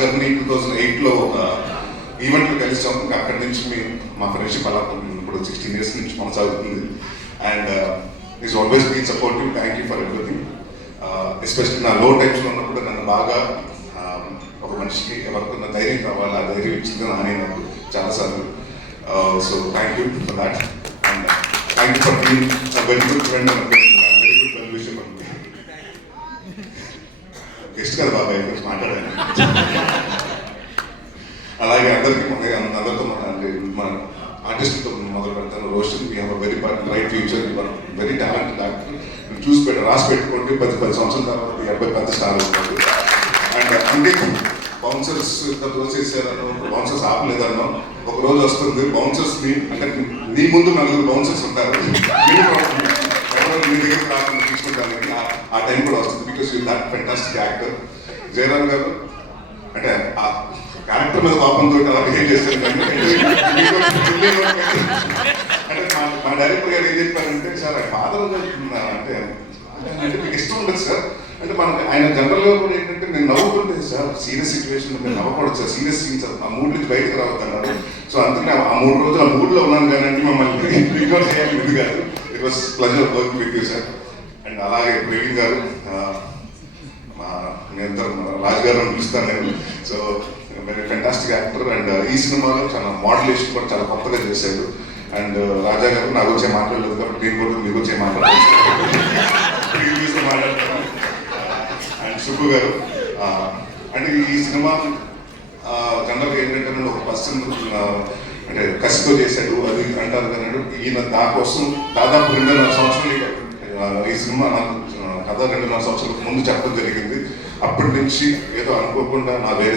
Journey 2008లో ఈవెంట్లో కలిసాం. అక్కడి నుంచి మా ఫ్రెండ్షిప్ అలా ఇప్పుడు 16 years నుంచి కొనసాగుతుంది. And is always been supportive. Thank you for everything. Especially నా లో టైమ్స్లో ఉన్నప్పుడు నన్ను బాగా ఒక మనిషికి ఎవరికన్నా ధైర్యం కావాలి, ఆ ధైర్యం ఇచ్చింది నానే నాకు చాలాసార్లు. So thank you for that. And thank you for being very good friend and very good well విషయం అండి. గెస్ట్ కదా బాబాయ్ గురించి మాట్లాడాను. అలాగే అందరికీ అందరితో మన ఆర్టిస్ట్తో మొదలు పెడతాను. Roshan, we have a very bright future, very talented actor. చూసి రాసి పెట్టుకోండి, 10 సంవత్సరాల తర్వాత ఈ అబ్బాయి పెద్ద స్టార్ అవుతుంది. అండ్ అంటే బౌన్సర్స్ తోసేసారనో, బౌన్సర్స్ ఆపలేదన్నో, ఒక రోజు వస్తుంది బౌన్సర్స్ని అంటే నీ ముందు 4 బౌన్సర్స్ ఉంటారు, ఎవరు మీ దగ్గర రాకుండా తీసుకుంటానికి ఆ టైం కూడా వస్తుంది. Because you that fantastic actor. Jayaram గారు అంటే ఆ క్యారెక్టర్ మీద కోపంతో అలా బిహేవ్ చేస్తారు. అంటే మా డైరెక్టర్ గారు ఏం చెప్పారంటే, సార్ ఫాదర్ అంటే అంటే మీకు ఇష్టం ఉండదు సార్ అంటే మనకి ఆయన జనరల్గా కూడా ఏంటంటే నేను నవ్వుతుంటే సార్ సీరియస్ సిచ్యువేషన్ మీరు నవ్వకూడదు సార్, సీరియస్ సీన్స్ ఆ మూడ్ నుంచి బయటకు రావద్దన్నారు. సో అందుకని ఆ 3 రోజులు ఆ మూడ్లో ఉన్నాను కానీ మమ్మల్ని రికార్డ్ చేయాలి ఇది కాదు. It was pleasure work with you sir. And అలాగే ప్రవీణ్ గారు, నేను రాజు గారు అని పిలుస్తాను నేను. So very fantastic actor. And ఈ సినిమాలో చాలా మోడలేషన్ కూడా చాలా కొత్తగా చేశారు. అండ్ రాజా గారు నాకు వచ్చే మాట్లాడలేదు కాబట్టి నేను కూడా మీకు వచ్చే మాట్లాడతాను. అండ్ సుబ్బు గారు అంటే ఈ సినిమా జనరల్గా ఏంటంటే ఒక పర్సన్ అంటే కసితో చేశాడు అది అంటారు కానీ ఈయన దానికోసం దాదాపు 2.5 సంవత్సరాలు ఈ సినిమా నాకు కథ 2.5 సంవత్సరాలకు ముందు చెప్పడం జరిగింది. అప్పటి నుంచి ఏదో అనుకోకుండా నా వేరే